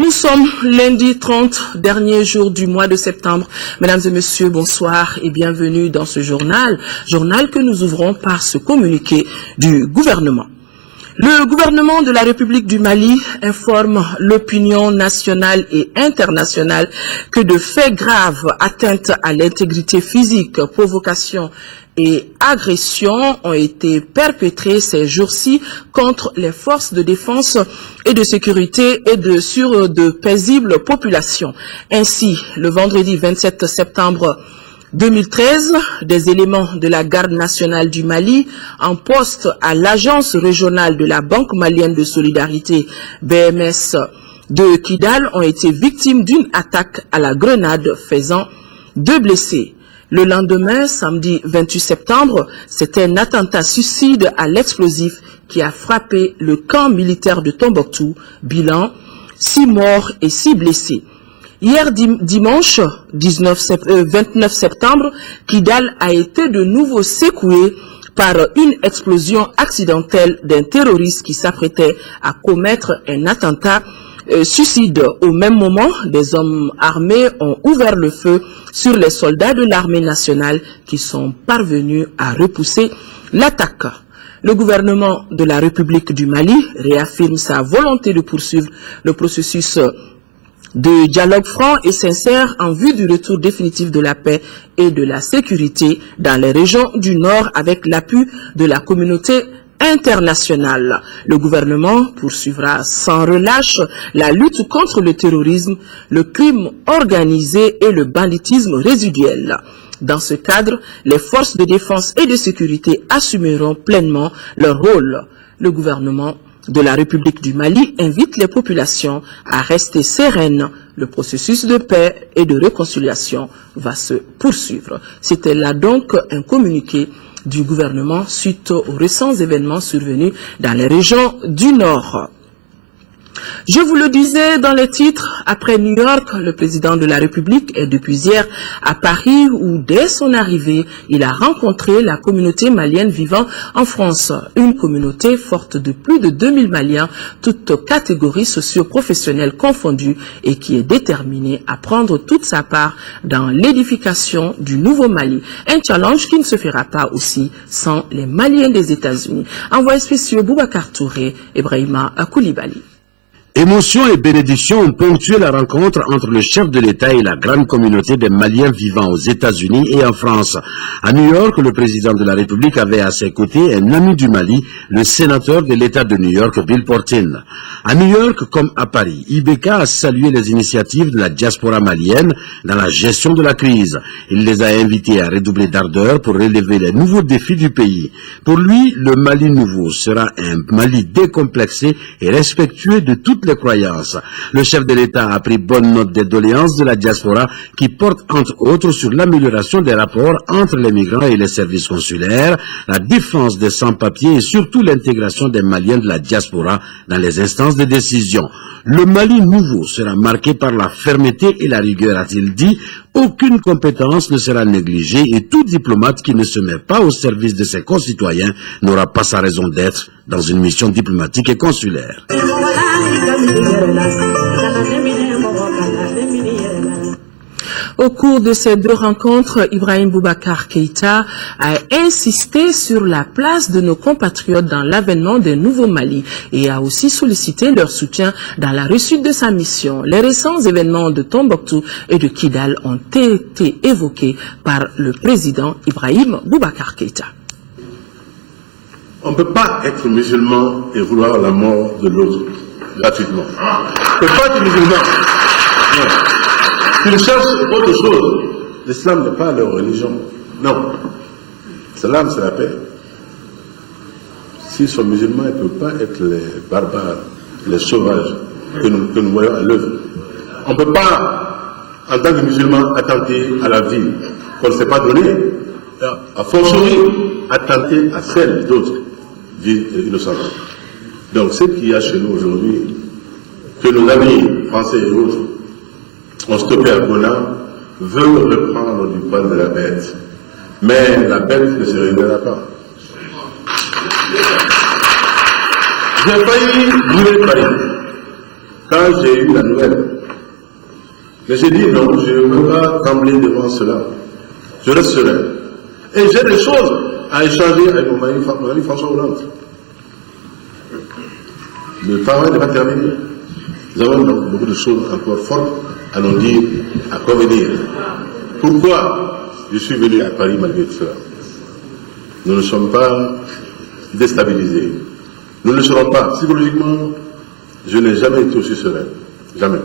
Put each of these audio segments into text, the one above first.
Nous sommes lundi 30, dernier jour du mois de septembre. Mesdames et messieurs, bonsoir et bienvenue dans ce journal que nous ouvrons par ce communiqué du gouvernement. Le gouvernement de la République du Mali informe l'opinion nationale et internationale que de faits graves, atteintes à l'intégrité physique, provocation et agressions ont été perpétrées ces jours-ci contre les forces de défense et de sécurité et sur de paisibles populations. Ainsi, le vendredi 27 septembre 2013, des éléments de la Garde nationale du Mali en poste à l'agence régionale de la Banque malienne de solidarité BMS de Kidal ont été victimes d'une attaque à la grenade faisant 2 blessés. Le lendemain, samedi 28 septembre, c'était un attentat suicide à l'explosif qui a frappé le camp militaire de Tombouctou. Bilan, 6 morts et 6 blessés. Hier dimanche 29 septembre, Kidal a été de nouveau secoué par une explosion accidentelle d'un terroriste qui s'apprêtait à commettre un attentat suicide. Au même moment, des hommes armés ont ouvert le feu sur les soldats de l'armée nationale qui sont parvenus à repousser l'attaque. Le gouvernement de la République du Mali réaffirme sa volonté de poursuivre le processus de dialogue franc et sincère en vue du retour définitif de la paix et de la sécurité dans les régions du Nord avec l'appui de la communauté internationale. Le gouvernement poursuivra sans relâche la lutte contre le terrorisme, le crime organisé et le banditisme résiduel. Dans ce cadre, les forces de défense et de sécurité assumeront pleinement leur rôle. Le gouvernement de la République du Mali invite les populations à rester sereines. Le processus de paix et de réconciliation va se poursuivre. C'était là donc un communiqué du gouvernement suite aux récents événements survenus dans les régions du Nord. Je vous le disais dans les titres, après New York, le président de la République est depuis hier à Paris où, dès son arrivée, il a rencontré la communauté malienne vivant en France. Une communauté forte de plus de 2000 Maliens, toutes catégories socio-professionnelles confondues et qui est déterminée à prendre toute sa part dans l'édification du nouveau Mali. Un challenge qui ne se fera pas aussi sans les Maliens des États-Unis. Envoyé spécial Boubacar Touré, Ibrahima Koulibaly. Émotion et bénédiction ont ponctué la rencontre entre le chef de l'État et la grande communauté des Maliens vivant aux États-Unis et en France. À New York, le président de la République avait à ses côtés un ami du Mali, le sénateur de l'État de New York, Bill Portin. À New York comme à Paris, IBK a salué les initiatives de la diaspora malienne dans la gestion de la crise. Il les a invités à redoubler d'ardeur pour relever les nouveaux défis du pays. Pour lui, le Mali nouveau sera un Mali décomplexé et respectueux de toutes les croyances. Le chef de l'État a pris bonne note des doléances de la diaspora qui portent entre autres sur l'amélioration des rapports entre les migrants et les services consulaires, la défense des sans-papiers et surtout l'intégration des Maliens de la diaspora dans les instances de décision. Le Mali nouveau sera marqué par la fermeté et la rigueur, a-t-il dit. Aucune compétence ne sera négligée et tout diplomate qui ne se met pas au service de ses concitoyens n'aura pas sa raison d'être dans une mission diplomatique et consulaire. Au cours de ces deux rencontres, Ibrahim Boubacar Keïta a insisté sur la place de nos compatriotes dans l'avènement des nouveaux Mali et a aussi sollicité leur soutien dans la réussite de sa mission. Les récents événements de Tombouctou et de Kidal ont été évoqués par le président Ibrahim Boubacar Keïta. On ne peut pas être musulman et vouloir la mort de l'autre gratuitement. On ne peut pas être musulman. Non. Ils cherchent autre chose. L'islam n'est pas leur religion. Non. L'islam, c'est la paix. S'ils sont musulmans, ils ne peuvent pas être les barbares, les sauvages que nous voyons à l'œuvre. On ne peut pas, en tant que musulman, attenter à la vie qu'on ne s'est pas donnée. A fortiori, attenter à celle d'autres vies innocentes. Donc, ce qu'il y a chez nous aujourd'hui, que nos amis français et autres ont stoppé à Gona, veut reprendre du poil de la bête. Mais la bête ne se révélera pas. J'ai failli brûler Paris. quand j'ai eu la nouvelle. Mais j'ai dit non, je ne veux pas trembler devant cela. Je reste serein. Et j'ai des choses à échanger avec mon ami François Hollande. Le travail n'est pas terminé. Nous avons donc beaucoup de choses encore fortes à nous dire, à convenir. Pourquoi je suis venu à Paris malgré tout cela? Nous ne sommes pas déstabilisés. Nous ne le serons pas. Psychologiquement, je n'ai jamais été aussi serein. Jamais.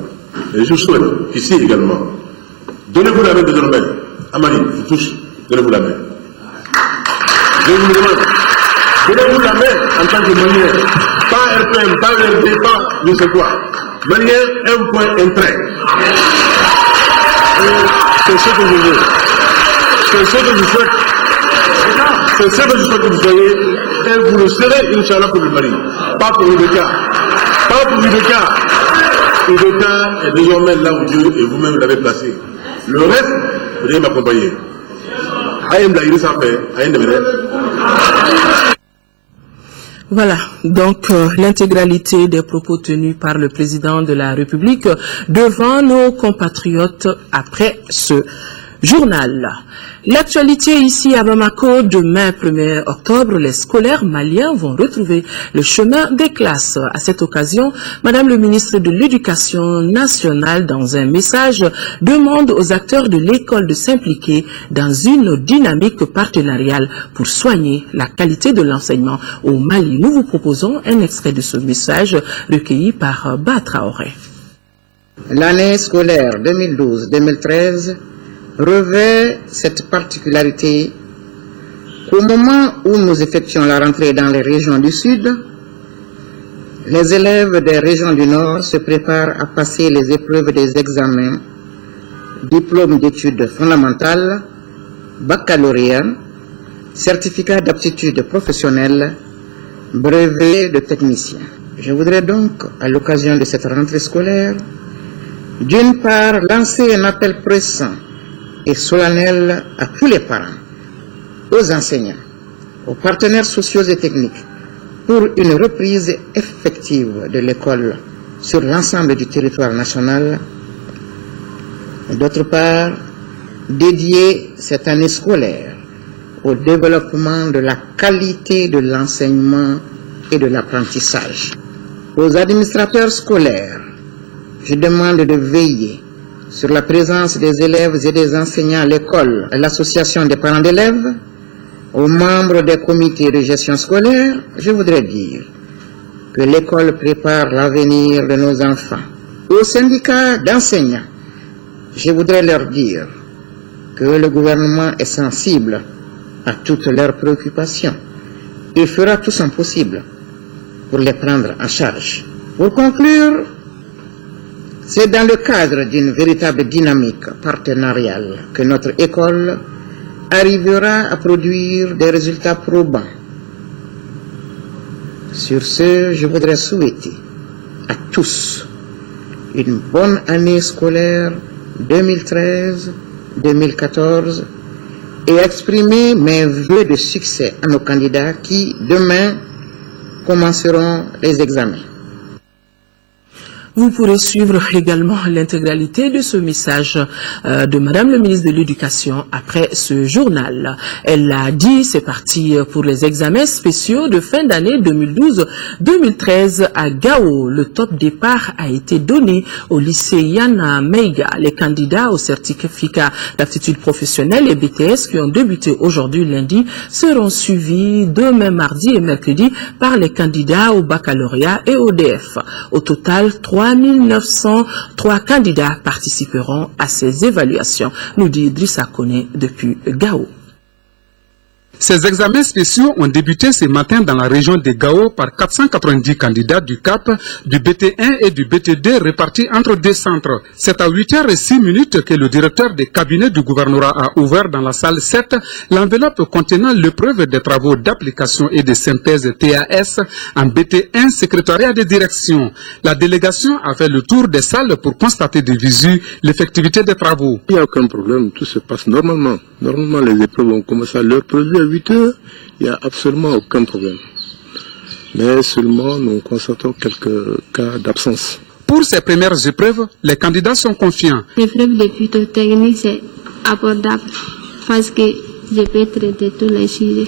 Et je souhaite qu'ici également, donnez-vous la main désormais. Amani, je touche, donnez-vous la main. Je vous demande, donnez-vous la main en tant que Malien. Pas RPM, pas RD, pas je sais quoi. Malien, un point, un trait. C'est ce que je veux. C'est ce que je souhaite. C'est ce que je souhaite que vous soyez. Et vous le serez, Inch'Allah, pour le Mali. Pas pour Ibeka. Pas pour Ibeka. Ibeka est désormais là où Dieu et vous-même l'avez placé. Le reste, vous devez m'accompagner. Aïe, m'l'aïri sans faire. Aïe, Voilà, donc l'intégralité des propos tenus par le président de la République devant nos compatriotes après ce journal. L'actualité ici à Bamako, demain 1er octobre, les scolaires maliens vont retrouver le chemin des classes. À cette occasion, Madame le ministre de l'Éducation nationale, dans un message, demande aux acteurs de l'école de s'impliquer dans une dynamique partenariale pour soigner la qualité de l'enseignement au Mali. Nous vous proposons un extrait de ce message recueilli par Batraoré. L'année scolaire 2012-2013 revêt cette particularité qu'au moment où nous effectuons la rentrée dans les régions du Sud, les élèves des régions du Nord se préparent à passer les épreuves des examens, diplôme d'études fondamentales, baccalauréat, certificat d'aptitude professionnelle, brevet de technicien. Je voudrais donc, à l'occasion de cette rentrée scolaire, d'une part lancer un appel pressant et solennel à tous les parents, aux enseignants, aux partenaires sociaux et techniques, pour une reprise effective de l'école sur l'ensemble du territoire national. Et d'autre part, dédier cette année scolaire au développement de la qualité de l'enseignement et de l'apprentissage. Aux administrateurs scolaires, je demande de veiller sur la présence des élèves et des enseignants à l'école, à l'association des parents d'élèves, aux membres des comités de gestion scolaire. Je voudrais dire que l'école prépare l'avenir de nos enfants. Aux syndicats d'enseignants, je voudrais leur dire que le gouvernement est sensible à toutes leurs préoccupations et fera tout son possible pour les prendre en charge. Pour conclure, c'est dans le cadre d'une véritable dynamique partenariale que notre école arrivera à produire des résultats probants. Sur ce, je voudrais souhaiter à tous une bonne année scolaire 2013-2014 et exprimer mes vœux de succès à nos candidats qui, demain, commenceront les examens. Vous pourrez suivre également l'intégralité de ce message de Madame le ministre de l'Éducation après ce journal. Elle a dit, c'est parti pour les examens spéciaux de fin d'année 2012-2013 à Gao. Le top départ a été donné au lycée Yana Meiga. Les candidats au certificat d'aptitude professionnelle et BTS qui ont débuté aujourd'hui lundi seront suivis demain mardi et mercredi par les candidats au baccalauréat et au DF. Au total, 3903 candidats participeront à ces évaluations, nous dit Idrissa Koné depuis Gao. Ces examens spéciaux ont débuté ce matin dans la région de Gao par 490 candidats du CAP, du BT1 et du BT2 répartis entre deux centres. C'est à 8h06 que le directeur des cabinets du gouvernorat a ouvert dans la salle 7 l'enveloppe contenant l'épreuve des travaux d'application et de synthèse TAS en BT1 secrétariat de direction. La délégation a fait le tour des salles pour constater de visu l'effectivité des travaux. Il n'y a aucun problème, tout se passe normalement. Normalement, les épreuves ont commencé à leur produire à 8 heures, il n'y a absolument aucun problème. Mais seulement, nous constatons quelques cas d'absence. Pour ces premières épreuves, les candidats sont confiants. L'épreuve de phytotechnie, c'est abordable parce que je peux traiter tous les sujets.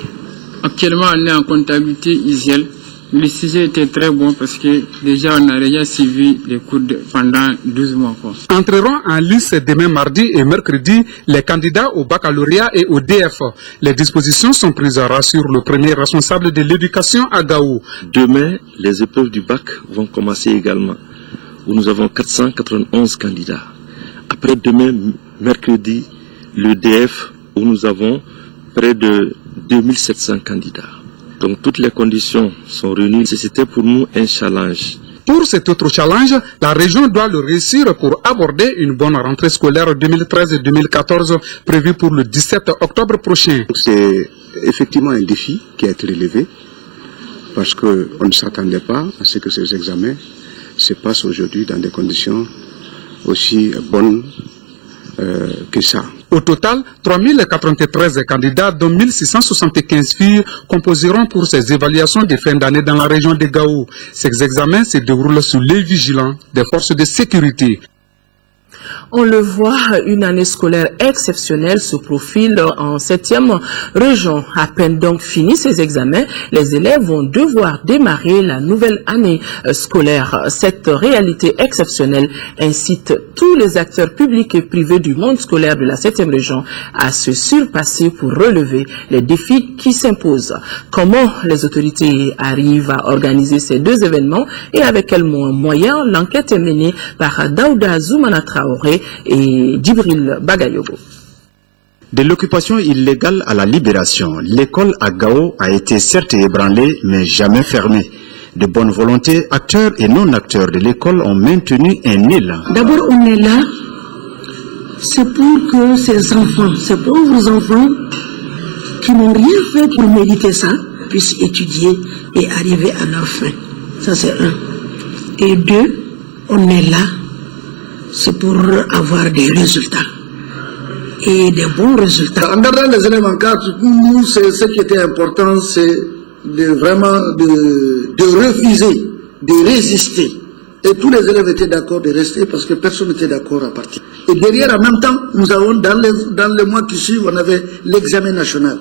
Actuellement, on est en comptabilité ISEL. Le sujet était très bon parce que déjà on a déjà suivi les cours pendant 12 mois. Entreront en lice demain mardi et mercredi les candidats au baccalauréat et au DF. Les dispositions sont prises, rassure le premier responsable de l'éducation à Gao. Demain, les épreuves du bac vont commencer également, où nous avons 491 candidats. Après demain, mercredi, le DF, où nous avons près de 2700 candidats. Donc toutes les conditions sont réunies. C'était pour nous un challenge. Pour cet autre challenge, la région doit le réussir pour aborder une bonne rentrée scolaire 2013-2014 prévue pour le 17 octobre prochain. C'est effectivement un défi qui a été relevé parce qu'on ne s'attendait pas à ce que ces examens se passent aujourd'hui dans des conditions aussi bonnes que ça. Au total, 3093 candidats, dont 1675 filles, composeront pour ces évaluations de fin d'année dans la région de Gao. Ces examens se déroulent sous l'œil vigilant des forces de sécurité. On le voit, une année scolaire exceptionnelle se profile en 7e région. À peine donc fini ces examens, les élèves vont devoir démarrer la nouvelle année scolaire. Cette réalité exceptionnelle incite tous les acteurs publics et privés du monde scolaire de la 7e région à se surpasser pour relever les défis qui s'imposent. Comment les autorités arrivent à organiser ces deux événements et avec quels moyens? L'enquête est menée par Daouda Zoumana Traoré et Djibril Bagayogo. De l'occupation illégale à la libération, l'école à Gao a été certes ébranlée, mais jamais fermée. De bonne volonté, acteurs et non-acteurs de l'école ont maintenu un élan. D'abord, on est là, c'est pour que ces enfants, ces pauvres enfants, qui n'ont rien fait pour mériter ça, puissent étudier et arriver à leur fin. Ça, c'est un. Et deux, on est là, c'est pour avoir des résultats. Et des bons résultats. En gardant les élèves en cadre, pour nous, ce qui était important, c'est vraiment de refuser, de résister. Et tous les élèves étaient d'accord de rester parce que personne n'était d'accord à partir. Et derrière, en même temps, nous avons, dans les mois qui suivent, on avait l'examen national.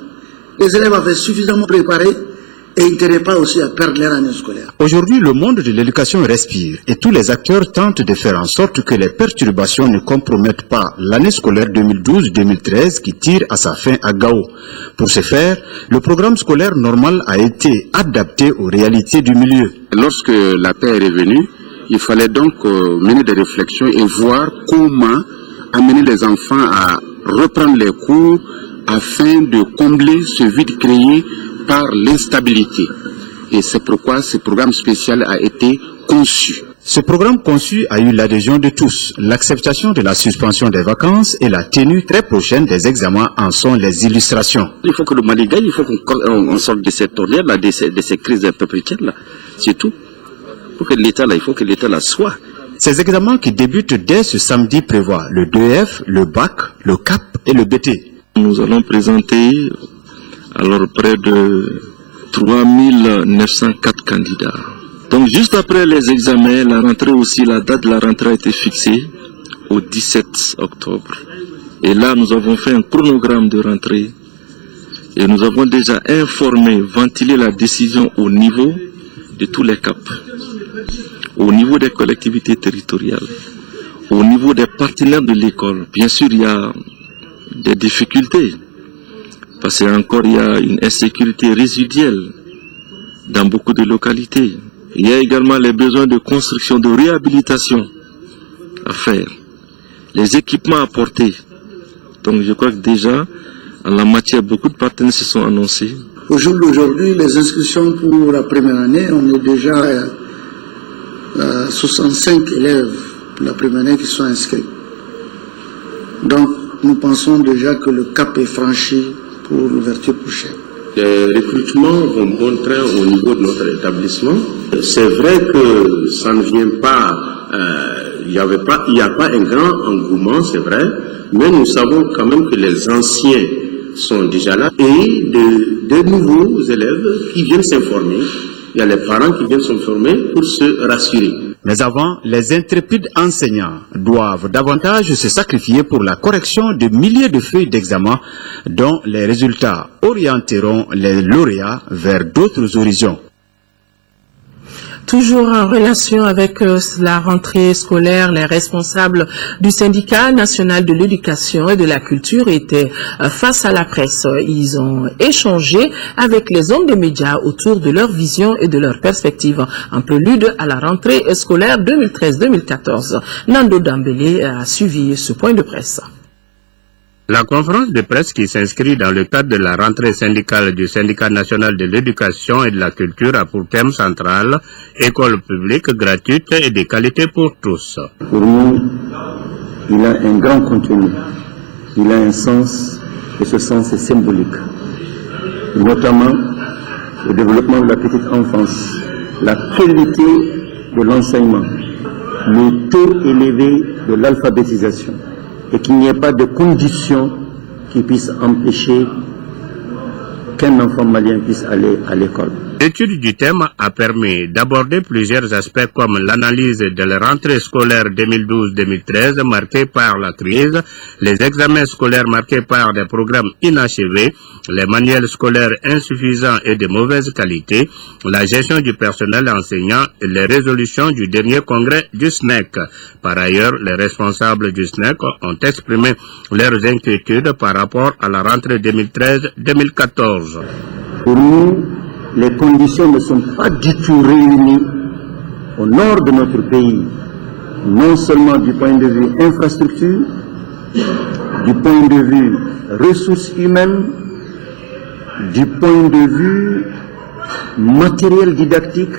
Les élèves avaient suffisamment préparé et ils n'étaient pas aussi à perdre leur année scolaire. Aujourd'hui, le monde de l'éducation respire et tous les acteurs tentent de faire en sorte que les perturbations ne compromettent pas l'année scolaire 2012-2013 qui tire à sa fin à Gao. Pour ce faire, le programme scolaire normal a été adapté aux réalités du milieu. Lorsque la paix est revenue, il fallait donc mener des réflexions et voir comment amener les enfants à reprendre les cours afin de combler ce vide créé par l'instabilité. Et c'est pourquoi ce programme spécial a été conçu. Ce programme conçu a eu l'adhésion de tous. L'acceptation de la suspension des vacances et la tenue très prochaine des examens en sont les illustrations. Il faut que le Mali gagne, il faut qu'on sorte de cette ornière-là, de ces crises républicaines-là. C'est tout. Il faut que l'État la soit. Ces examens qui débutent dès ce samedi prévoient le 2F, le bac, le CAP et le BT. Nous allons présenter alors près de 3904 candidats. Donc juste après les examens, la rentrée aussi, la date de la rentrée a été fixée au 17 octobre. Et là, nous avons fait un chronogramme de rentrée et nous avons déjà informé, ventilé la décision au niveau de tous les CAP, au niveau des collectivités territoriales, au niveau des partenaires de l'école. Bien sûr, il y a des difficultés, parce qu'encore il y a une insécurité résiduelle dans beaucoup de localités. Il y a également les besoins de construction, de réhabilitation à faire, les équipements à apporter. Donc je crois que déjà, en la matière, beaucoup de partenaires se sont annoncés. Au jour d'aujourd'hui, les inscriptions pour la première année, on est déjà à 65 élèves pour la première année qui sont inscrits. Donc nous pensons déjà que le cap est franchi pour l'ouverture prochaine. Les recrutements vont montrer au niveau de notre établissement. C'est vrai que ça ne vient pas, il n'y a pas un grand engouement, c'est vrai, mais nous savons quand même que les anciens sont déjà là et de nouveaux élèves qui viennent s'informer il y a les parents qui viennent se former pour se rassurer. Mais avant, les intrépides enseignants doivent davantage se sacrifier pour la correction de milliers de feuilles d'examen dont les résultats orienteront les lauréats vers d'autres horizons. Toujours en relation avec la rentrée scolaire, les responsables du syndicat national de l'éducation et de la culture étaient face à la presse. Ils ont échangé avec les hommes des médias autour de leur vision et de leurs perspectives en prélude à la rentrée scolaire 2013-2014. Nando Dambélé a suivi ce point de presse. La conférence de presse qui s'inscrit dans le cadre de la rentrée syndicale du syndicat national de l'éducation et de la culture a pour thème central « École publique, gratuite et de qualité pour tous ». Pour nous, il a un grand contenu, il a un sens, et ce sens est symbolique. Notamment le développement de la petite enfance, la qualité de l'enseignement, le taux élevé de l'alphabétisation, et qu'il n'y ait pas de conditions qui puissent empêcher qu'un enfant malien puisse aller à l'école. L'étude du thème a permis d'aborder plusieurs aspects comme l'analyse de la rentrée scolaire 2012-2013 marquée par la crise, les examens scolaires marqués par des programmes inachevés, les manuels scolaires insuffisants et de mauvaise qualité, la gestion du personnel enseignant et les résolutions du dernier congrès du SNEC. Par ailleurs, les responsables du SNEC ont exprimé leurs inquiétudes par rapport à la rentrée 2013-2014. Pour nous, les conditions ne sont pas du tout réunies au nord de notre pays, non seulement du point de vue infrastructure, du point de vue ressources humaines, du point de vue matériel didactique,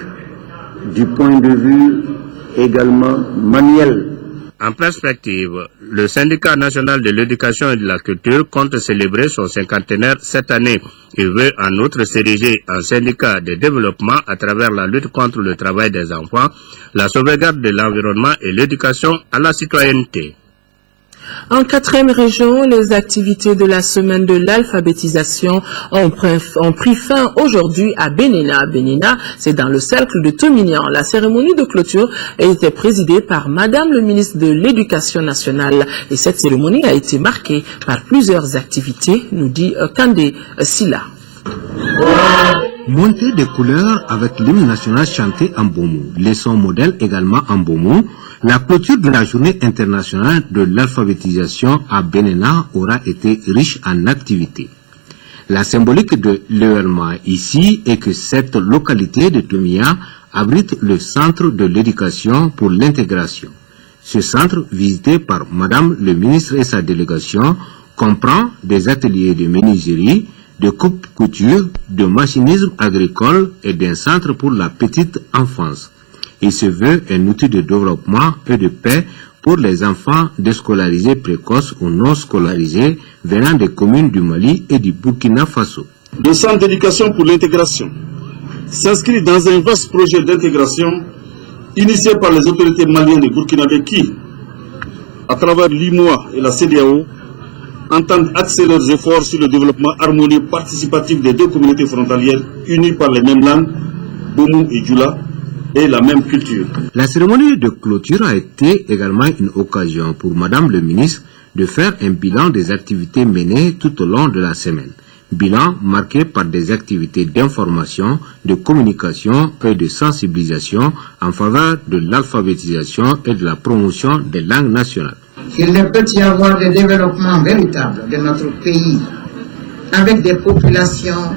du point de vue également manuel. En perspective, le syndicat national de l'éducation et de la culture compte célébrer son cinquantenaire cette année. Il veut en outre s'ériger en syndicat de développement à travers la lutte contre le travail des enfants, la sauvegarde de l'environnement et l'éducation à la citoyenneté. En 4e région, les activités de la semaine de l'alphabétisation ont pris fin aujourd'hui à Benena. Benena, c'est dans le cercle de Tomignan. La cérémonie de clôture a été présidée par Madame le ministre de l'Éducation nationale. Et cette cérémonie a été marquée par plusieurs activités, nous dit Kandé Silla. Montée des couleurs avec l'hymne national chanté en Bomo, leçon modèle également en Bomo. La clôture de la journée internationale de l'alphabétisation à Benena aura été riche en activités. La symbolique de l'événement ici est que cette localité de Tomia abrite le centre de l'éducation pour l'intégration. Ce centre, visité par Madame le ministre et sa délégation, comprend des ateliers de menuiserie, de coupe-couture, de machinisme agricole et d'un centre pour la petite enfance. Il se veut un outil de développement et de paix pour les enfants déscolarisés précoces ou non scolarisés venant des communes du Mali et du Burkina Faso. Le centre d'éducation pour l'intégration s'inscrit dans un vaste projet d'intégration initié par les autorités maliennes et burkinabés qui, à travers l'IMOA et la CEDEAO, entendent axer leurs efforts sur le développement harmonieux participatif des deux communautés frontalières unies par les mêmes langues, Boumou et Djoula, et la même culture. La cérémonie de clôture a été également une occasion pour Madame le ministre de faire un bilan des activités menées tout au long de la semaine. Bilan marqué par des activités d'information, de communication et de sensibilisation en faveur de l'alphabétisation et de la promotion des langues nationales. Il ne peut y avoir de développement véritable de notre pays avec des populations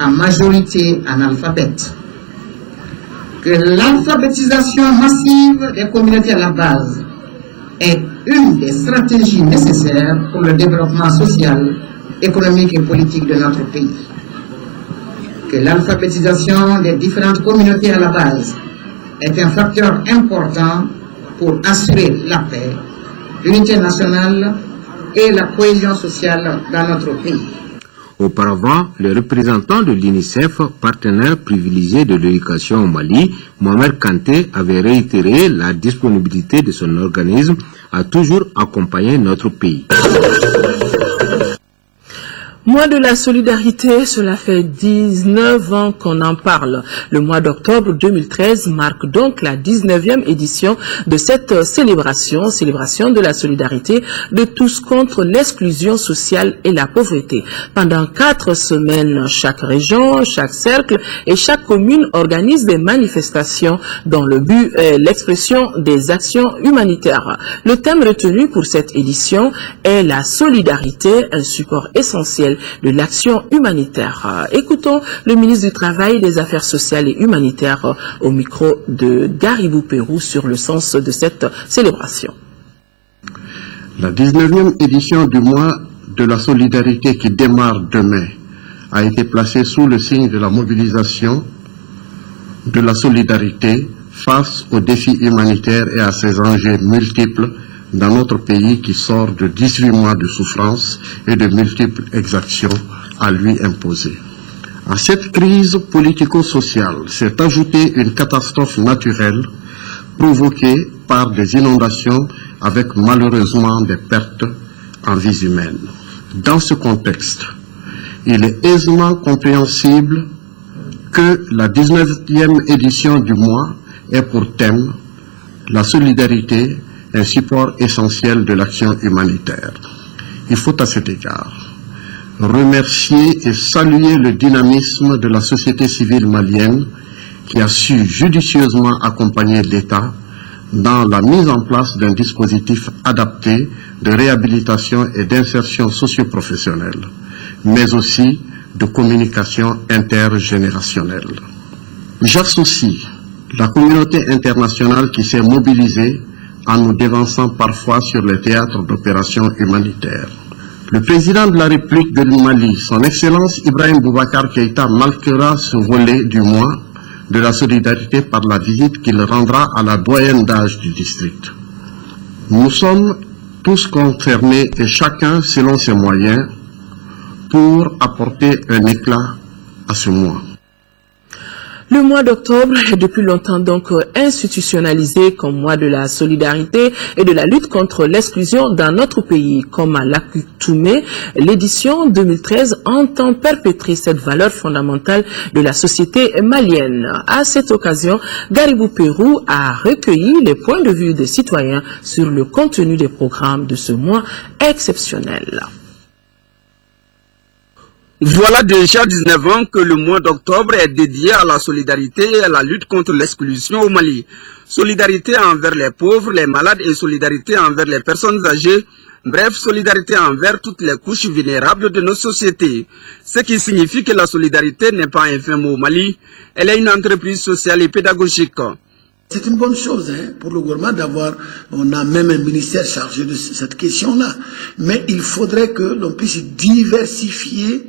en majorité analphabètes. Que l'alphabétisation massive des communautés à la base est une des stratégies nécessaires pour le développement social, économique et politique de notre pays. Que l'alphabétisation des différentes communautés à la base est un facteur important pour assurer la paix, l'unité nationale et la cohésion sociale dans notre pays. Auparavant, le représentant de l'UNICEF, partenaire privilégié de l'éducation au Mali, Mohamed Kanté, avait réitéré la disponibilité de son organisme à toujours accompagner notre pays. Mois de la solidarité, cela fait 19 ans qu'on en parle. Le mois d'octobre 2013 marque donc la 19e édition de cette célébration de la solidarité de tous contre l'exclusion sociale et la pauvreté. Pendant 4 semaines, chaque région, chaque cercle et chaque commune organise des manifestations dont le but est l'expression des actions humanitaires. Le thème retenu pour cette édition est la solidarité, un support essentiel de l'action humanitaire. Écoutons le ministre du Travail, des Affaires sociales et humanitaires au micro de Garibou Pérou sur le sens de cette célébration. La 19e édition du mois de la solidarité qui démarre demain a été placée sous le signe de la mobilisation de la solidarité face aux défis humanitaires et à ses enjeux multiples dans notre pays qui sort de 18 mois de souffrance et de multiples exactions à lui imposer. À cette crise politico-sociale s'est ajoutée une catastrophe naturelle provoquée par des inondations avec malheureusement des pertes en vies humaines. Dans ce contexte, il est aisément compréhensible que la 19e édition du mois ait pour thème la solidarité, un support essentiel de l'action humanitaire. Il faut à cet égard remercier et saluer le dynamisme de la société civile malienne qui a su judicieusement accompagner l'État dans la mise en place d'un dispositif adapté de réhabilitation et d'insertion socio-professionnelle, mais aussi de communication intergénérationnelle. J'associe la communauté internationale qui s'est mobilisée en nous dévançant parfois sur les théâtres d'opérations humanitaires. Le président de la République de Mali, son Excellence Ibrahim Boubacar Keïta, marquera ce volet du mois de la solidarité par la visite qu'il rendra à la doyenne d'âge du district. Nous sommes tous concernés et chacun selon ses moyens pour apporter un éclat à ce mois. Le mois d'octobre est depuis longtemps donc institutionnalisé comme mois de la solidarité et de la lutte contre l'exclusion dans notre pays. Comme à l'accoutumée, l'édition 2013 entend perpétrer cette valeur fondamentale de la société malienne. À cette occasion, Garibou Pérou a recueilli les points de vue des citoyens sur le contenu des programmes de ce mois exceptionnel. Voilà déjà 19 ans que le mois d'octobre est dédié à la solidarité et à la lutte contre l'exclusion au Mali. Solidarité envers les pauvres, les malades et solidarité envers les personnes âgées. Bref, solidarité envers toutes les couches vulnérables de nos sociétés. Ce qui signifie que la solidarité n'est pas infime au Mali. Elle est une entreprise sociale et pédagogique. C'est une bonne chose pour le gouvernement d'avoir, on a même un ministère chargé de cette question-là. Mais il faudrait que l'on puisse diversifier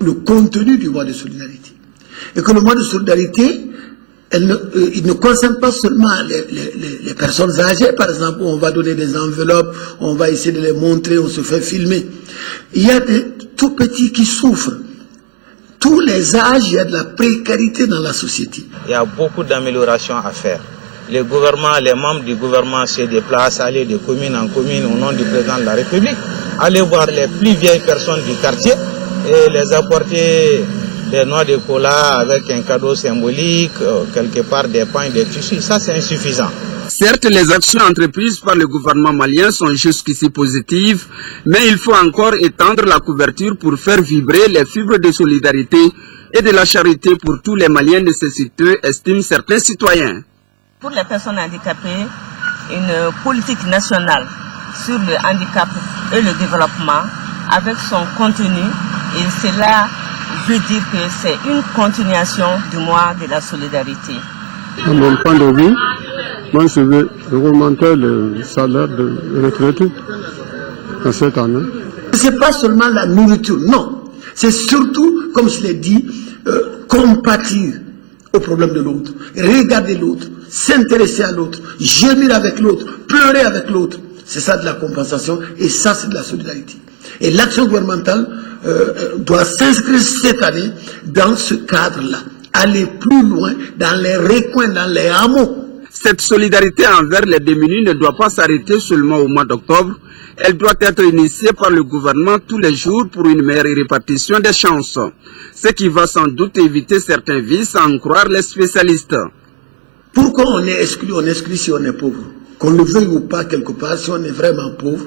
le contenu du mois de solidarité. Et que le mois de solidarité, il ne concerne pas seulement les personnes âgées, par exemple, où on va donner des enveloppes, on va essayer de les montrer, on se fait filmer. Il y a des tout petits qui souffrent. Tous les âges, il y a de la précarité dans la société. Il y a beaucoup d'améliorations à faire. Les membres du gouvernement se déplacent, aller de commune en commune au nom du président de la République, aller voir les plus vieilles personnes du quartier et les apporter des noix de cola avec un cadeau symbolique, quelque part des pains, des tissus. Ça, c'est insuffisant. Certes, les actions entreprises par le gouvernement malien sont jusqu'ici positives, mais il faut encore étendre la couverture pour faire vibrer les fibres de solidarité et de la charité pour tous les Maliens nécessiteux, estiment certains citoyens. Pour les personnes handicapées, une politique nationale sur le handicap et le développement avec son contenu, et cela veut dire que c'est une continuation du mois de la solidarité. À mon point de vue, moi je veux augmenter le salaire de retraité en cette année. Ce n'est pas seulement la nourriture, non. C'est surtout, comme je l'ai dit, compatir au problème de l'autre, regarder l'autre, s'intéresser à l'autre, gémir avec l'autre, pleurer avec l'autre. C'est ça de la compensation et ça c'est de la solidarité. Et l'action gouvernementale doit s'inscrire cette année dans ce cadre-là. Aller plus loin dans les recoins, dans les hameaux. Cette solidarité envers les démunis ne doit pas s'arrêter seulement au mois d'octobre. Elle doit être initiée par le gouvernement tous les jours pour une meilleure répartition des chances. Ce qui va sans doute éviter certains vices, à en croire les spécialistes. Pourquoi on est exclu si on est pauvre? Qu'on le veuille ou pas quelque part, si on est vraiment pauvre,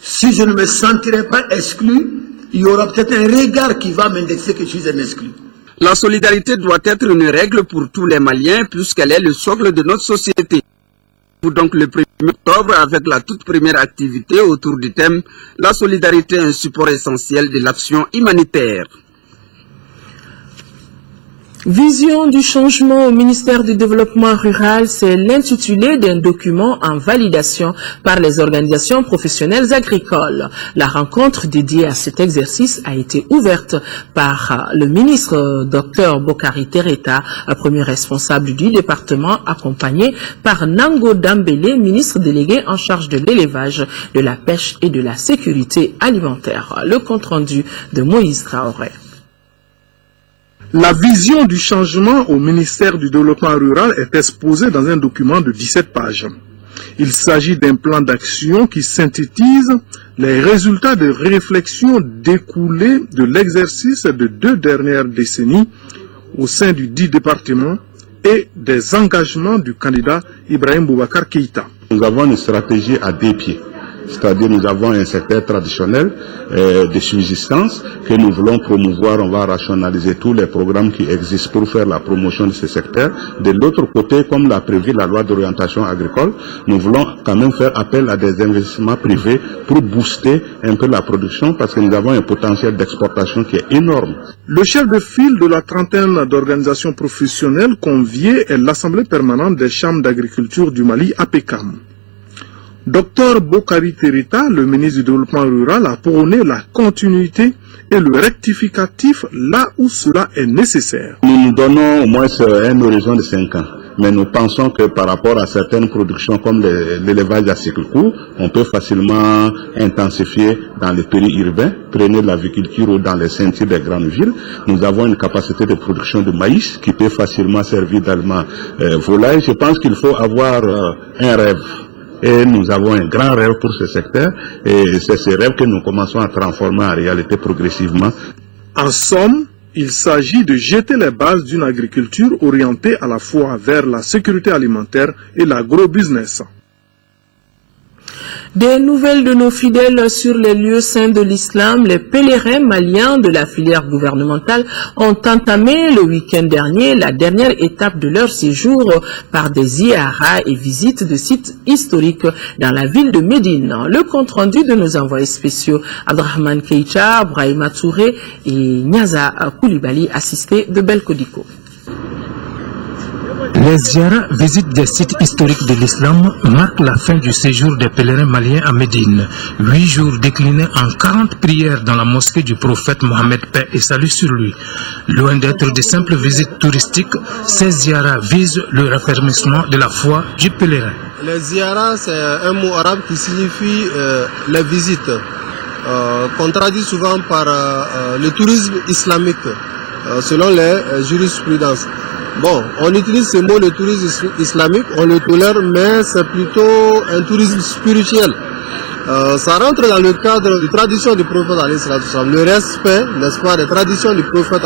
si je ne me sentirais pas exclu, il y aura peut-être un regard qui va m'indexer que je suis un exclu. La solidarité doit être une règle pour tous les Maliens puisqu'elle est le socle de notre société. Donc le 1er octobre avec la toute première activité autour du thème « La solidarité est un support essentiel de l'action humanitaire ». Vision du changement au ministère du Développement rural, c'est l'intitulé d'un document en validation par les organisations professionnelles agricoles. La rencontre dédiée à cet exercice a été ouverte par le ministre Dr Bokari Tereta, premier responsable du département, accompagné par Nango Dambélé, ministre délégué en charge de l'élevage, de la pêche et de la sécurité alimentaire. Le compte-rendu de Moïse Traoré. La vision du changement au ministère du Développement rural est exposée dans un document de 17 pages. Il s'agit d'un plan d'action qui synthétise les résultats de réflexion découlés de l'exercice de 2 dernières décennies au sein du 10 départements et des engagements du candidat Ibrahim Boubacar Keïta. Nous avons une stratégie à 2 pieds. C'est-à-dire nous avons un secteur traditionnel de subsistance que nous voulons promouvoir. On va rationaliser tous les programmes qui existent pour faire la promotion de ce secteur. De l'autre côté, comme l'a prévu la loi d'orientation agricole, nous voulons quand même faire appel à des investissements privés pour booster un peu la production parce que nous avons un potentiel d'exportation qui est énorme. Le chef de file de la trentaine d'organisations professionnelles conviées est l'Assemblée permanente des chambres d'agriculture du Mali, APECAM. Dr Bokari Tereta, le ministre du Développement rural, a prôné la continuité et le rectificatif là où cela est nécessaire. Nous nous donnons au moins un horizon de 5 ans. Mais nous pensons que par rapport à certaines productions comme l'élevage à cycle court, on peut facilement intensifier dans les périurbains, prenez l'aviculture ou dans les ceintures des grandes villes. Nous avons une capacité de production de maïs qui peut facilement servir d'aliment volaille. Je pense qu'il faut avoir un rêve. Et nous avons un grand rêve pour ce secteur et c'est ce rêve que nous commençons à transformer en réalité progressivement. En somme, il s'agit de jeter les bases d'une agriculture orientée à la fois vers la sécurité alimentaire et l'agro-business. Des nouvelles de nos fidèles sur les lieux saints de l'islam, les pèlerins maliens de la filière gouvernementale ont entamé le week-end dernier la dernière étape de leur séjour par des ziyaras et visites de sites historiques dans la ville de Médine. Le compte-rendu de nos envoyés spéciaux Abdrahman Keïta, Brahima Touré et Niaza Koulibaly, assistés de Belkodiko. Les ziyaras visites des sites historiques de l'islam marquent la fin du séjour des pèlerins maliens à Médine. 8 jours déclinés en 40 prières dans la mosquée du prophète Mohammed, paix et salut sur lui. Loin d'être de simples visites touristiques, ces ziyaras visent le raffermissement de la foi du pèlerin. Les ziyaras, c'est un mot arabe qui signifie les visites, qu'on traduit souvent par le tourisme islamique, selon les jurisprudences. Bon, on utilise ce mot, le tourisme islamique, on le tolère, mais c'est plutôt un tourisme spirituel. Ça rentre dans le cadre des traditions du prophète, le respect, n'est-ce pas, des traditions du prophète,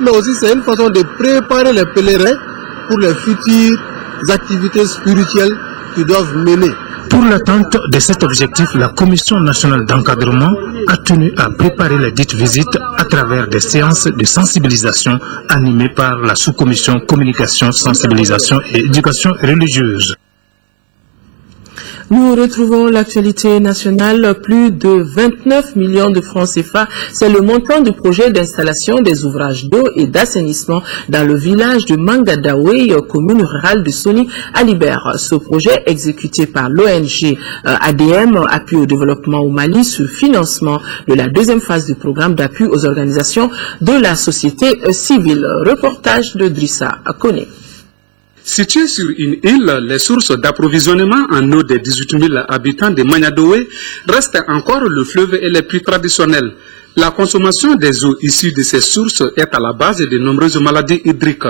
mais aussi c'est une façon de préparer les pèlerins pour les futures activités spirituelles qu'ils doivent mener. Pour l'atteinte de cet objectif, la Commission nationale d'encadrement a tenu à préparer les dites visites à travers des séances de sensibilisation animées par la sous-commission communication, sensibilisation et éducation religieuse. Nous retrouvons l'actualité nationale. Plus de 29 millions de francs CFA, c'est le montant du projet d'installation des ouvrages d'eau et d'assainissement dans le village de Mangadaoué, commune rurale de Soni Alibert. Ce projet, exécuté par l'ONG ADM, appui au développement au Mali, sur financement de la deuxième phase du programme d'appui aux organisations de la société civile. Reportage de Drissa Akone. Situé sur une île, les sources d'approvisionnement en eau des 18 000 habitants de Magnadoué restent encore le fleuve et les puits traditionnels. La consommation des eaux issues de ces sources est à la base de nombreuses maladies hydriques.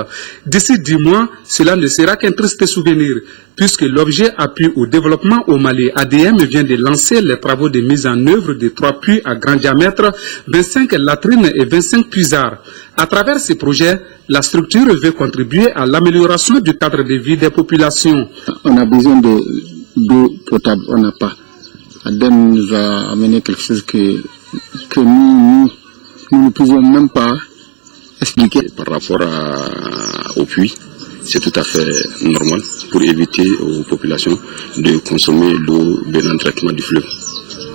D'ici 10 mois, cela ne sera qu'un triste souvenir, puisque l'objet appui au développement au Mali, ADM, vient de lancer les travaux de mise en œuvre de 3 puits à grand diamètre, 25 latrines et 25 puisards. À travers ces projets, la structure veut contribuer à l'amélioration du cadre de vie des populations. On a besoin d'eau potable, on n'a pas. ADEM nous a amené quelque chose que nous ne pouvons même pas expliquer. Par rapport au puits, c'est tout à fait normal pour éviter aux populations de consommer l'eau venant du traitement du fleuve.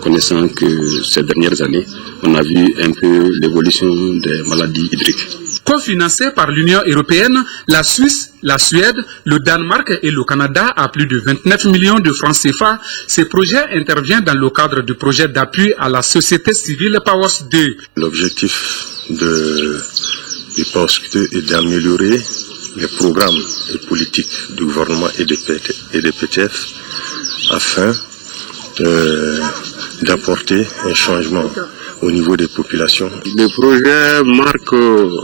Connaissant que ces dernières années, on a vu un peu l'évolution des maladies hydriques. Cofinancé par l'Union européenne, la Suisse, la Suède, le Danemark et le Canada à plus de 29 millions de francs CFA, ce projet intervient dans le cadre du projet d'appui à la société civile PAWOS 2. L'objectif du PAWOS 2 est d'améliorer les programmes et politiques du gouvernement et des PTF afin d'apporter un changement au niveau des populations. Le projet marque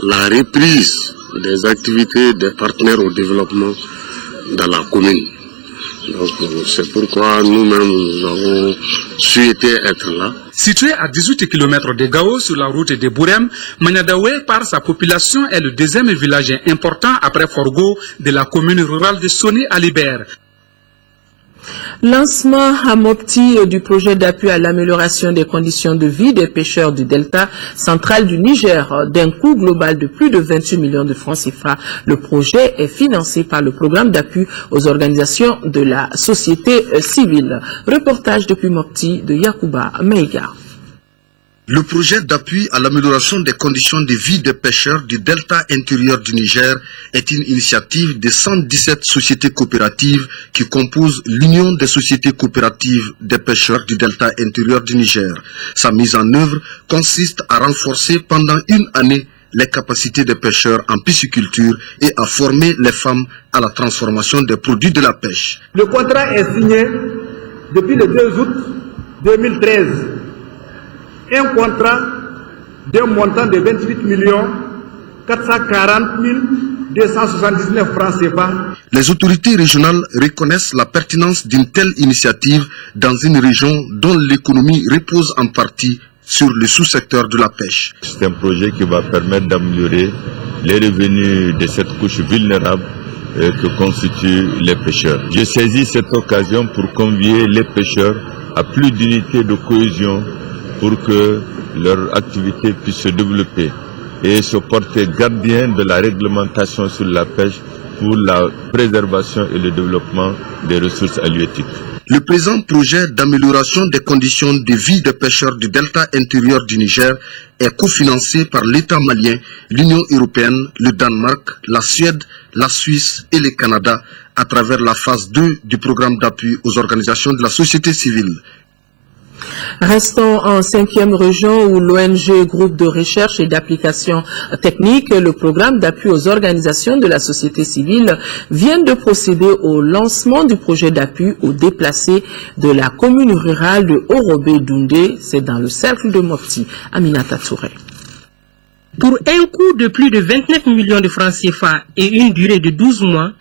la reprise des activités des partenaires au développement dans la commune. Donc c'est pourquoi nous-mêmes nous avons souhaité être là. Situé à 18 km de Gao sur la route de Bourem, Maniadawe par sa population est le deuxième village important après Forgo de la commune rurale de Soni à Libère. Lancement à Mopti du projet d'appui à l'amélioration des conditions de vie des pêcheurs du delta central du Niger d'un coût global de plus de 28 millions de francs CFA. Le projet est financé par le programme d'appui aux organisations de la société civile. Reportage depuis Mopti de Yacouba Meiga. Le projet d'appui à l'amélioration des conditions de vie des pêcheurs du delta intérieur du Niger est une initiative de 117 sociétés coopératives qui composent l'Union des sociétés coopératives des pêcheurs du delta intérieur du Niger. Sa mise en œuvre consiste à renforcer pendant une année les capacités des pêcheurs en pisciculture et à former les femmes à la transformation des produits de la pêche. Le contrat est signé depuis le 2 août 2013. Un contrat d'un montant de 28 440 279 francs CFA. Les autorités régionales reconnaissent la pertinence d'une telle initiative dans une région dont l'économie repose en partie sur le sous-secteur de la pêche. C'est un projet qui va permettre d'améliorer les revenus de cette couche vulnérable que constituent les pêcheurs. J'ai saisi cette occasion pour convier les pêcheurs à plus d'unités de cohésion pour que leur activité puisse se développer et se porter gardien de la réglementation sur la pêche pour la préservation et le développement des ressources halieutiques. Le présent projet d'amélioration des conditions de vie des pêcheurs du delta intérieur du Niger est cofinancé par l'État malien, l'Union européenne, le Danemark, la Suède, la Suisse et le Canada à travers la phase 2 du programme d'appui aux organisations de la société civile. Restons en 5e région où l'ONG Groupe de recherche et d'application technique, le programme d'appui aux organisations de la société civile, vient de procéder au lancement du projet d'appui aux déplacés de la commune rurale de Orobé-Doundé. C'est dans le cercle de Mopti. Aminata Touré. Pour un coût de plus de 29 millions de francs CFA et une durée de 12 mois,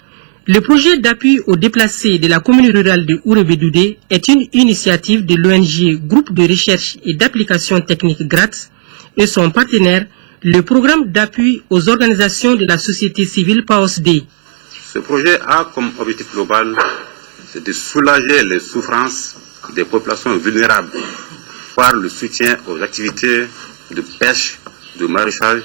le projet d'appui aux déplacés de la commune rurale de Orobé-Doundé est une initiative de l'ONG Groupe de recherche et d'application technique GRATS et son partenaire, le programme d'appui aux organisations de la société civile PAWOS-D. Ce projet a comme objectif global de soulager les souffrances des populations vulnérables par le soutien aux activités de pêche, de maraîchage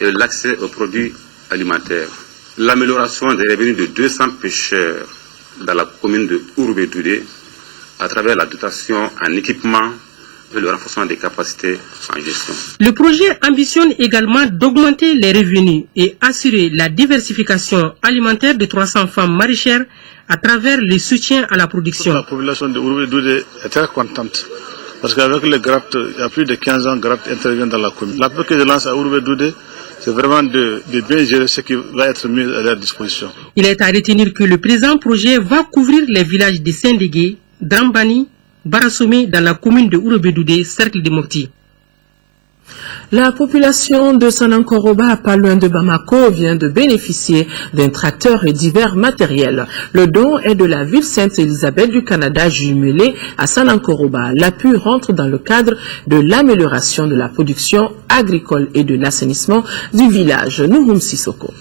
et l'accès aux produits alimentaires. L'amélioration des revenus de 200 pêcheurs dans la commune de Orobé-Doundé à travers la dotation en équipement et le renforcement des capacités en gestion. Le projet ambitionne également d'augmenter les revenus et assurer la diversification alimentaire de 300 femmes maraîchères à travers le soutien à la production. La population de Orobé-Doundé est très contente parce qu'avec le GRAT, il y a plus de 15 ans, GRAT intervient dans la commune. L'appel que je lance à Orobé-Doundé, c'est vraiment de bien gérer ce qui va être mis à leur disposition. Il est à retenir que le présent projet va couvrir les villages de Saint-Dégué, Drambani, Barasomé dans la commune de Orobé-Doundé, cercle de Mopti. La population de Sanankoroba, pas loin de Bamako, vient de bénéficier d'un tracteur et divers matériels. Le don est de la ville Sainte-Élisabeth du Canada jumelée à Sanankoroba. L'appui rentre dans le cadre de l'amélioration de la production agricole et de l'assainissement du village. Nouhoum Sissoko.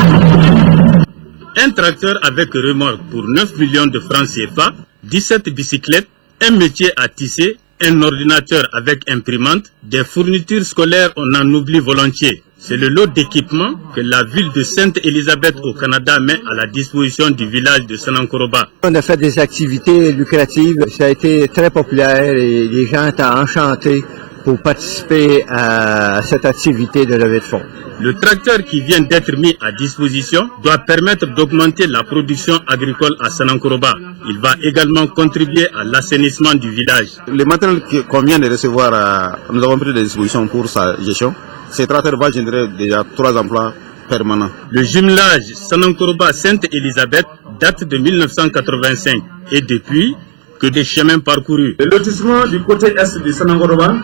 Un tracteur avec remorque pour 9 millions de francs CFA, 17 bicyclettes, un métier à tisser, un ordinateur avec imprimante, des fournitures scolaires, on en oublie volontiers. C'est le lot d'équipements que la ville de Sainte-Élisabeth au Canada met à la disposition du village de Sanankoroba. On a fait des activités lucratives, ça a été très populaire et les gens étaient enchantés pour participer à cette activité de levée de fonds. Le tracteur qui vient d'être mis à disposition doit permettre d'augmenter la production agricole à Sanankoroba. Il va également contribuer à l'assainissement du village. Le matériel qu'on vient de recevoir, nous avons pris des dispositions pour sa gestion. Ce tracteur va générer déjà 3 emplois permanents. Le jumelage Sanankoroba-Sainte-Élisabeth date de 1985 et depuis que des chemins parcourus. Le lotissement du côté est de Sanankoroba,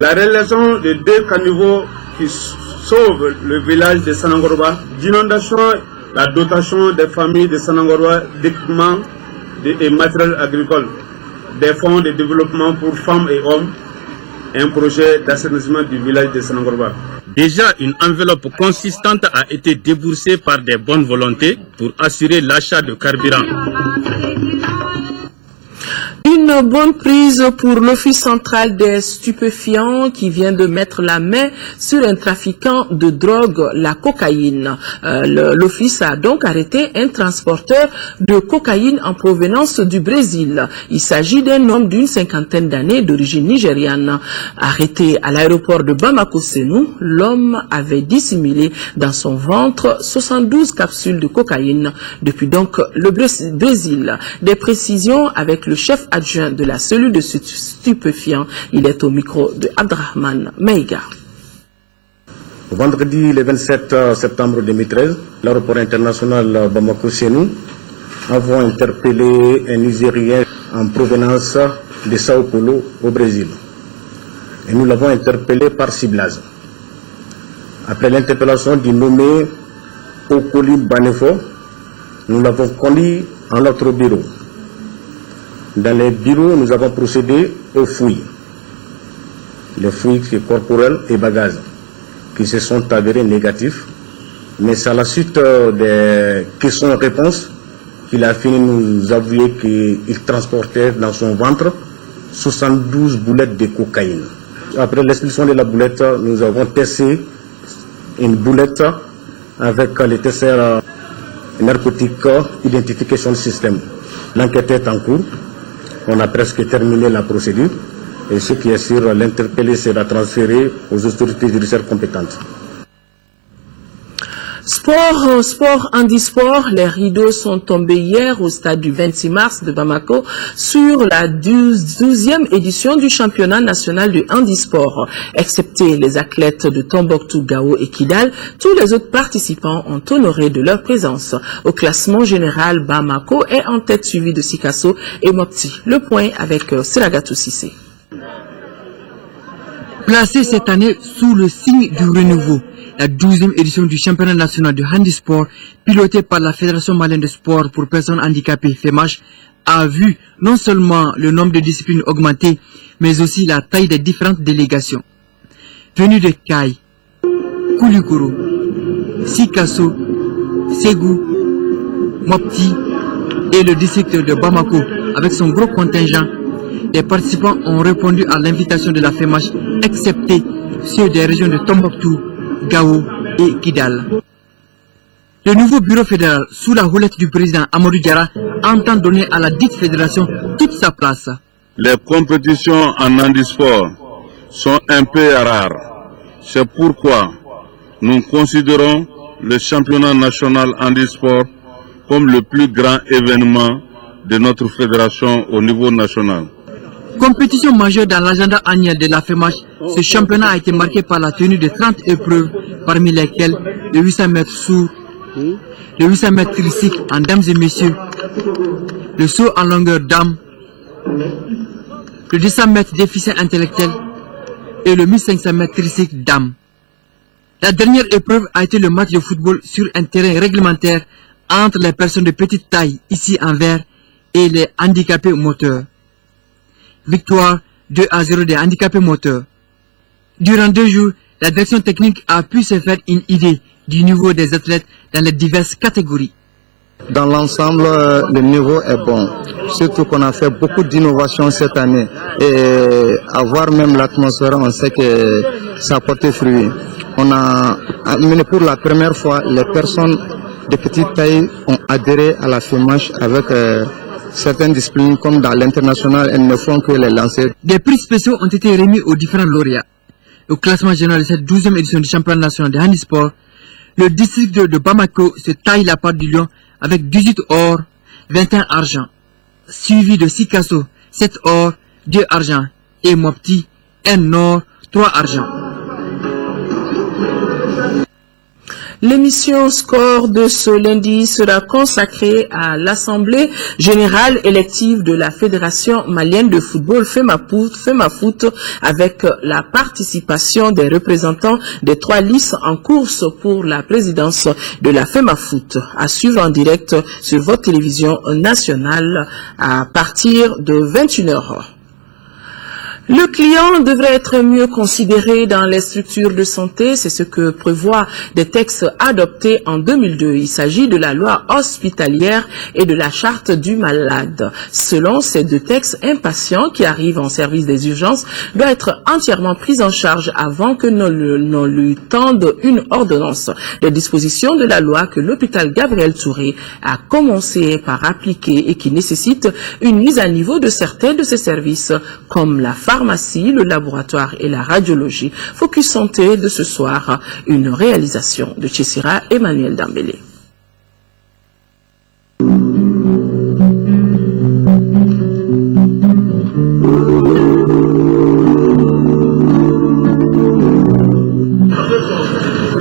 la réalisation de 2 caniveaux qui sauve le village de Sanankoroba d'inondation, la dotation des familles de Sanankoroba d'équipements et matériel agricole, des fonds de développement pour femmes et hommes, et un projet d'assainissement du village de Sanankoroba. Déjà, une enveloppe consistante a été déboursée par des bonnes volontés pour assurer l'achat de carburant. Une bonne prise pour l'Office central des stupéfiants qui vient de mettre la main sur un trafiquant de drogue, la cocaïne. L'Office a donc arrêté un transporteur de cocaïne en provenance du Brésil. Il s'agit d'un homme d'une 50aine d'années d'origine nigériane. Arrêté à l'aéroport de Bamako-Sénou, l'homme avait dissimulé dans son ventre 72 capsules de cocaïne depuis donc le Brésil. Des précisions avec le chef adjoint de la cellule de stupéfiants. Il est au micro de Abdrahman Meiga. Vendredi le 27 septembre 2013, l'aéroport international Bamako-Sénou avons interpellé un Nigérien en provenance de Sao Paulo au Brésil. Et nous l'avons interpellé par ciblage. Après l'interpellation du nommé Okoli Banefo, nous l'avons conduit en notre bureau. Dans les bureaux, nous avons procédé aux fouilles. Les fouilles corporelles et bagages qui se sont avérés négatifs. Mais c'est à la suite des questions-réponses qu'il a fini nous avouer qu'il transportait dans son ventre 72 boulettes de cocaïne. Après l'expulsion de la boulette, nous avons testé une boulette avec les tests narcotiques Identification System. L'enquête est en cours. On a presque terminé la procédure et ce qui est sûr, l'interpellé sera transféré aux autorités judiciaires compétentes. Sport, handisport, les rideaux sont tombés hier au stade du 26 mars de Bamako sur la 12e édition du championnat national de handisport. Excepté les athlètes de Tombouctou, Gao et Kidal, tous les autres participants ont honoré de leur présence. Au classement général, Bamako est en tête suivi de Sikasso et Mopti. Le point avec Seragatou Sissé. Placé cette année sous le signe du renouveau, la 12e édition du championnat national de handisport, pilotée par la Fédération malienne de sport pour personnes handicapées, FEMACH, a vu non seulement le nombre de disciplines augmenter, mais aussi la taille des différentes délégations. Venus de Kai, Koulikoro, Sikasso, Ségou, Mopti et le district de Bamako, avec son gros contingent, les participants ont répondu à l'invitation de la FEMACH, excepté ceux des régions de Tombouctou, Gao et Kidal. Le nouveau bureau fédéral, sous la houlette du président Amadou Diarra, entend donner à la dite fédération toute sa place. Les compétitions en handisport sont un peu rares. C'est pourquoi nous considérons le championnat national handisport comme le plus grand événement de notre fédération au niveau national. Compétition majeure dans l'agenda annuel de la FEMACH, ce championnat a été marqué par la tenue de 30 épreuves, parmi lesquelles le 800 mètres sourd, le 800 mètres tricycle en dames et messieurs, le saut en longueur dames, le 200 mètres déficient intellectuel, et le 1500 mètres tricycle dames. La dernière épreuve a été le match de football sur un terrain réglementaire entre les personnes de petite taille, ici en vert, et les handicapés moteurs. Victoire 2-0 des handicapés moteurs. Durant 2 jours, la direction technique a pu se faire une idée du niveau des athlètes dans les diverses catégories. Dans l'ensemble, le niveau est bon. Surtout qu'on a fait beaucoup d'innovations cette année. Et à voir même l'atmosphère, on sait que ça a porté fruit. On a amené pour la première fois, les personnes de petite taille ont adhéré à la FEMACH avec certaines disciplines comme dans l'international, elles ne font que les lancer. Des prix spéciaux ont été remis aux différents lauréats. Au classement général de cette 12e édition du championnat national de handisport, le district de Bamako se taille la part du lion avec 18 or, 21 argent, suivi de Sikasso, 7 or, 2 argent, et Mopti, 1 or, 3 argent. L'émission Score de ce lundi sera consacrée à l'Assemblée générale élective de la Fédération malienne de football FEMAFOOT avec la participation des représentants des 3 listes en course pour la présidence de la FEMAFOOT. À suivre en direct sur votre télévision nationale à partir de 21h. Le client devrait être mieux considéré dans les structures de santé, c'est ce que prévoient des textes adoptés en 2002. Il s'agit de la loi hospitalière et de la charte du malade. Selon ces 2 textes, un patient qui arrive en service des urgences doit être entièrement pris en charge avant que l'on lui tende une ordonnance. Les dispositions de la loi que l'hôpital Gabriel Touré a commencé par appliquer et qui nécessitent une mise à niveau de certains de ses services, comme la pharmacie, le laboratoire et la radiologie. Focus Santé de ce soir, une réalisation de Chessira Emmanuel Dambélé.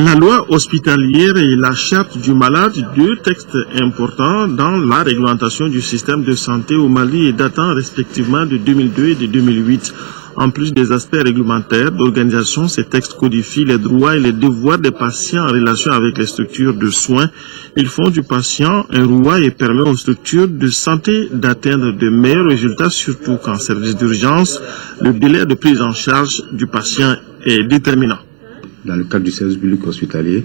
La loi hospitalière et la charte du malade, 2 textes importants dans la réglementation du système de santé au Mali et datant respectivement de 2002 et de 2008. En plus des aspects réglementaires d'organisation, ces textes codifient les droits et les devoirs des patients en relation avec les structures de soins. Ils font du patient un roi et permettent aux structures de santé d'atteindre de meilleurs résultats, surtout qu'en service d'urgence, le délai de prise en charge du patient est déterminant. Dans le cadre du service public hospitalier,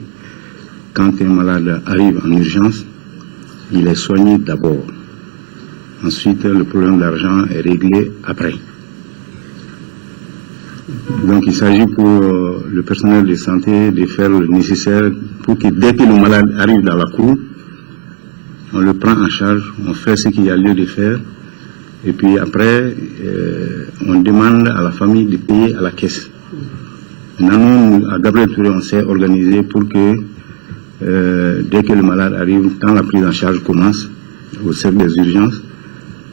quand un malade arrive en urgence, il est soigné d'abord. Ensuite, le problème d'argent est réglé après. Donc il s'agit pour le personnel de santé de faire le nécessaire pour que dès que le malade arrive dans la cour, on le prend en charge, on fait ce qu'il y a lieu de faire, et puis après, on demande à la famille de payer à la caisse. Maintenant, nous, à Gabriel Touré, on s'est organisé pour que dès que le malade arrive, quand la prise en charge commence, au service des urgences,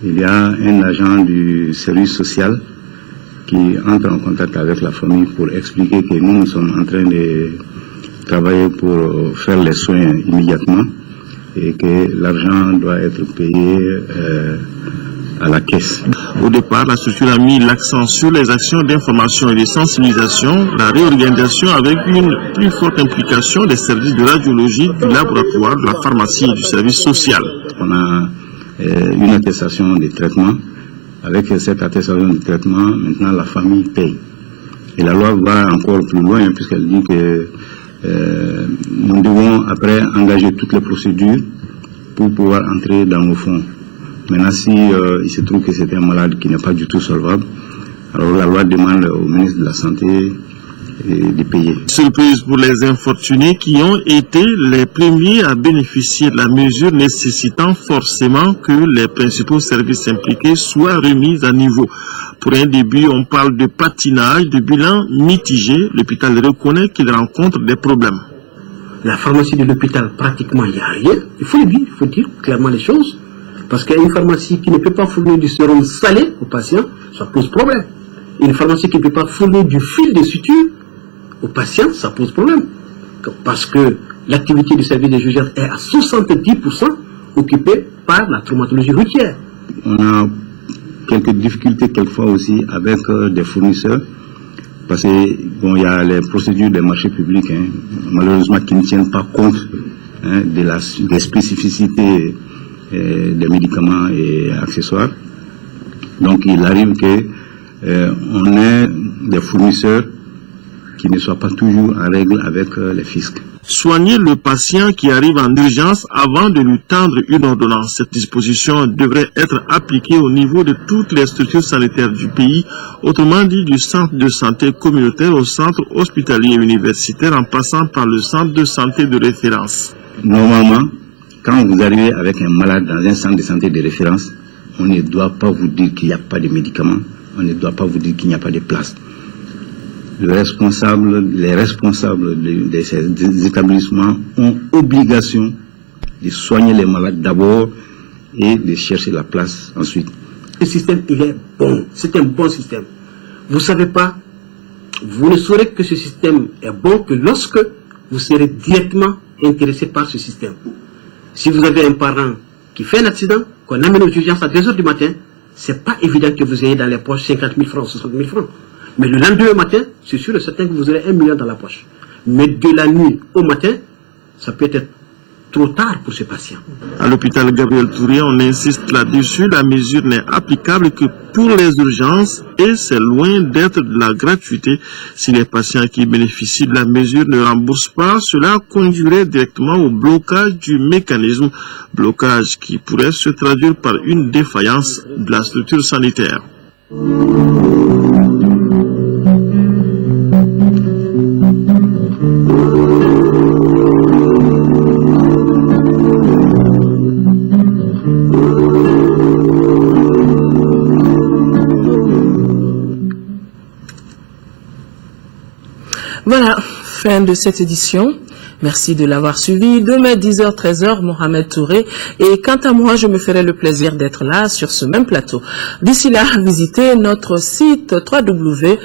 il y a un agent du service social qui entre en contact avec la famille pour expliquer que nous sommes en train de travailler pour faire les soins immédiatement et que l'argent doit être payé à la caisse. Au départ, la structure a mis l'accent sur les actions d'information et de sensibilisation, la réorganisation avec une plus forte implication des services de radiologie, du laboratoire, de la pharmacie et du service social. On a une attestation de traitement. Avec cette attestation de traitement, maintenant la famille paye. Et la loi va encore plus loin puisqu'elle dit que nous devons après engager toutes les procédures pour pouvoir entrer dans nos fonds. Maintenant, si il se trouve que c'est un malade qui n'est pas du tout solvable, alors la loi demande au ministre de la Santé de payer. Surprise pour les infortunés qui ont été les premiers à bénéficier de la mesure, nécessitant forcément que les principaux services impliqués soient remis à niveau. Pour un début, on parle de patinage, de bilan mitigé. L'hôpital reconnaît qu'il rencontre des problèmes. La pharmacie de l'hôpital, pratiquement, il n'y a rien. Il faut le dire, il faut dire clairement les choses. Parce qu'une pharmacie qui ne peut pas fournir du sérum salé aux patients, ça pose problème. Une pharmacie qui ne peut pas fournir du fil de suture aux patients, ça pose problème. Parce que l'activité du service des urgences est à 70% occupée par la traumatologie routière. On a quelques difficultés quelquefois aussi avec des fournisseurs parce que bon, il y a les procédures des marchés publics, malheureusement, qui ne tiennent pas compte des spécificités des médicaments et accessoires. Donc il arrive que on ait des fournisseurs qui ne soient pas toujours en règle avec les fiscs. Soigner le patient qui arrive en urgence avant de lui tendre une ordonnance. Cette disposition devrait être appliquée au niveau de toutes les structures sanitaires du pays, autrement dit du centre de santé communautaire au centre hospitalier universitaire en passant par le centre de santé de référence. Normalement, quand vous arrivez avec un malade dans un centre de santé de référence, on ne doit pas vous dire qu'il n'y a pas de médicaments, on ne doit pas vous dire qu'il n'y a pas de place. Les responsables de ces établissements ont obligation de soigner les malades d'abord et de chercher la place ensuite. Ce système, il est bon. C'est un bon système. Vous ne savez pas, vous ne saurez que ce système est bon que lorsque vous serez directement intéressé par ce système. Si vous avez un parent qui fait un accident, qu'on amène aux urgences à 2 h du matin, c'est pas évident que vous ayez dans les poches 50 000 francs, 60 000 francs. Mais le lendemain matin, c'est sûr et certain que vous aurez 1 million dans la poche. Mais de la nuit au matin, ça peut être trop tard pour ces patients. À l'hôpital Gabriel Touré, on insiste là-dessus, la mesure n'est applicable que pour les urgences et c'est loin d'être de la gratuité. Si les patients qui bénéficient de la mesure ne remboursent pas, cela conduirait directement au blocage du mécanisme, blocage qui pourrait se traduire par une défaillance de la structure sanitaire. Voilà, fin de cette édition. Merci de l'avoir suivi. Demain, 10h, 13h, Mohamed Touré. Et quant à moi, je me ferai le plaisir d'être là sur ce même plateau. D'ici là, visitez notre site www.ortm.ml.